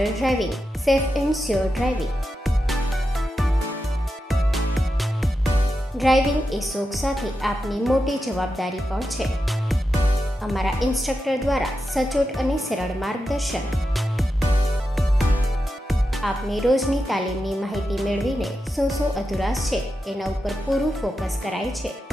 Better driving, safe and sure driving. Driving એ શોખ સાથે આપની મોટી જવાબદારી પણ છે. અમારા ઇન્સ્ટ્રક્ટર દ્વારા સચોટ અને સરળ માર્ગદર્શન. આપની રોજની તાલીમની માહિતી મેળવીને શું અધુરાશ છે એના ઉપર પૂરું ફોકસ કરાય છે.